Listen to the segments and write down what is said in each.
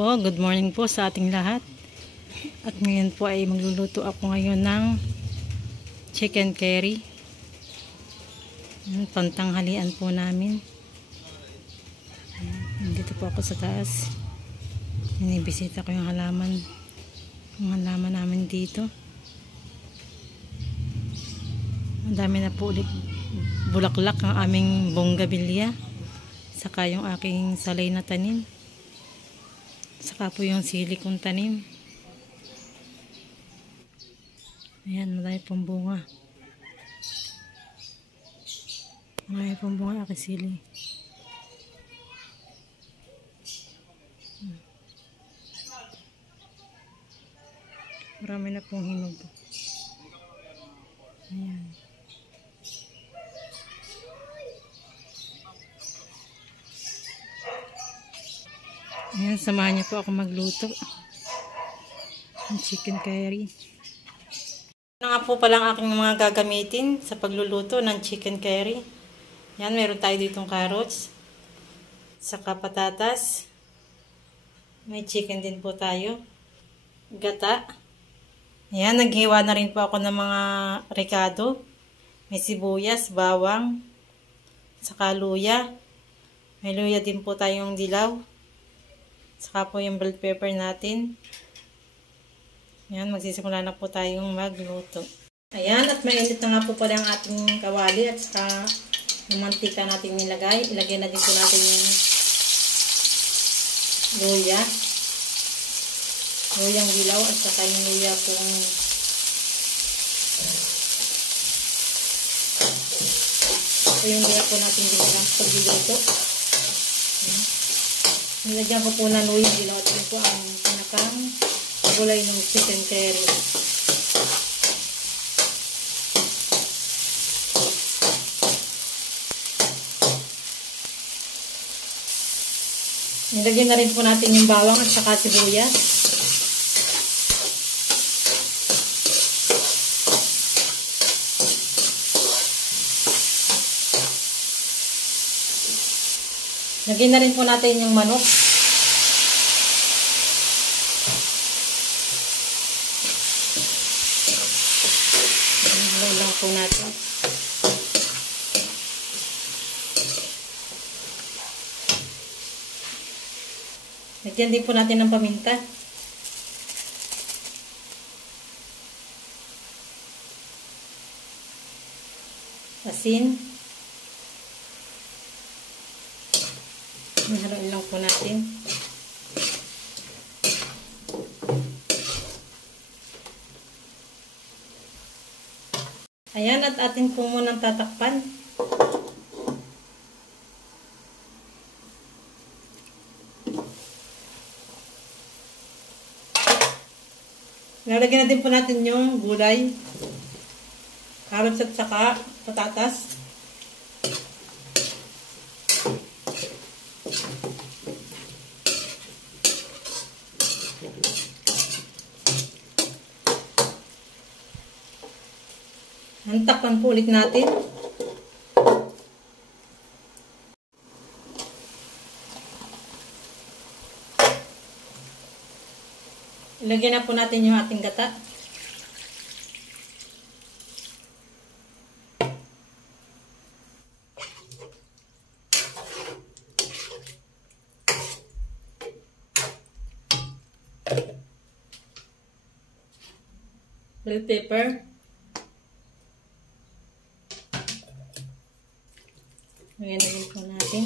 po, good morning po sa ating lahat. At ngayon po ay magluluto ako ngayon ng chicken curry. Pantanghalian po namin. Nandito po ako sa taas. Binibisita ko yung halaman. Yung halaman namin dito. Ang dami na po ulit bulaklak ang aming bonggabilya. Saka yung aking salay na tanim. Saka po yung sili kong tanim. Ayan, marami pong bunga. Marami pong bunga aking sili. Marami na pong hinog. Ayan. Ayan, samahan niyo po ako magluto ng chicken curry. Ano nga po palang aking mga gagamitin sa pagluluto ng chicken curry. Yan, meron tayo ditong carrots, saka patatas, may chicken din po tayo, gata. Ayan, naghiwa na rin po ako ng mga ricado, may sibuyas, bawang, saka luya. May luya din po tayong dilaw. Saka po yung bell pepper natin. Ayan, magsisimula na po tayong magluto. Ayan, at mainit na nga po pala ang ating kawali at saka yung mantika natin nilagay. Ilagay na din po natin yung luya. Luyang dilaw at saka yung luya pong ito yung luya po natin ginagamit sa pagluluto. Ayan. Nilagyan ko po na luyang dilaw at ito po ang pinakang gulay ng chicken curry. Nilagyan na rin po natin yung bawang at saka sibuyas. Lagyan na rin po natin yung manok. Ilaw lang po natin. Lagyan din po natin ng paminta. Asin. Haluin lang po natin. Ayan, at atin po munang tatakpan. Nalagyan natin po natin yung gulay. Carrots at saka patatas. Takpan po ulit natin. Ilagyan na po natin yung ating gata. Bell pepper. Lagyan na rin po natin.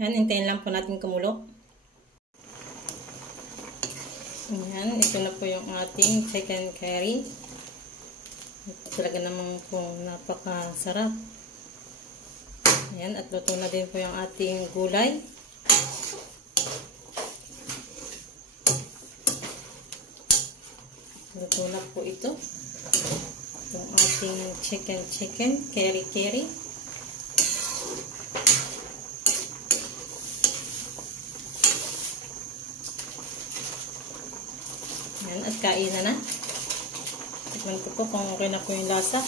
Yan, hintayin lang po natin kumulo. Yan, ito na po yung ating chicken curry. Talaga naman po napakasarap. Yan, at luto na din po yung ating gulay. Luto na po ito. Yung ating chicken curry. Yan, at kainan na. Tignan ko po kung okay na po yung lasa.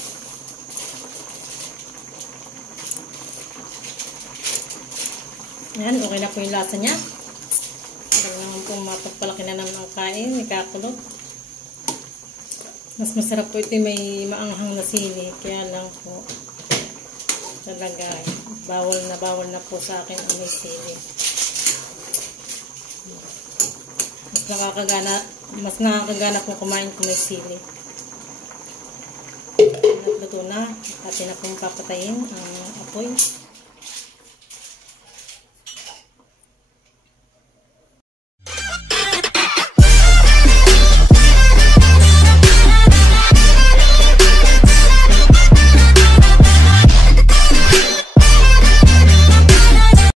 Yan, okay na po yung lasa niya. Parang naman po mapagpalaki na naman ang kain, ikakulot. Mas masarap po ito may maanghang na sili. Kaya lang po, talaga, bawal na po sa akin ang may sili. Mas nakakagana po kumain kung may sili. Nagluto na. Atin na pong papatayin ang apoy.